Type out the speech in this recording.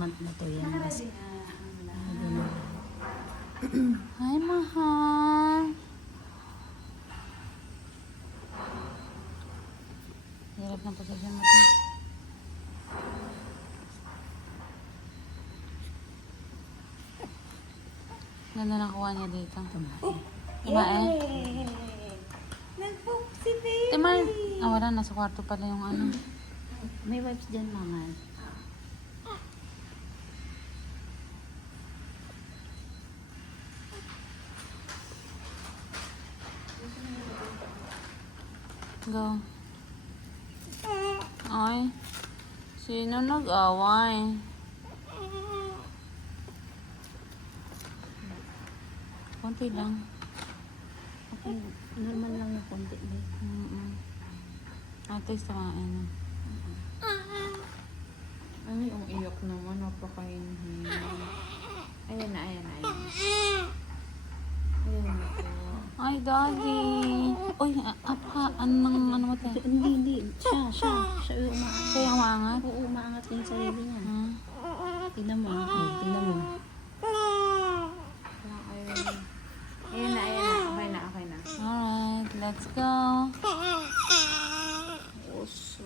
month na to yan. Hi, mahal. Hirap ng posisyon mo to. Ganda nakuha niya dito. Kumain. Nag-poop si baby. Timar. Wala. Nasa kwarto pala yung ano. May wipes dyan, mama. Go. Ay. Sino nag-away? Konti lang. Okay, normal lang na konti. Ate, gusto ka ano. Ano yung iyak naman? Napakainhin. Ayan na, ayan na, ayan na. Ayan na po. Ay, daddy. Uy, ano mo te? Hindi. Siya umaangat. Siya yung maangat? Oo, umaangat yung sarili niya. Hmm. Tingnan mo. Tingnan mo. Ayan na, ayan na. Okay na, okay na. Alright, let's go. Oso.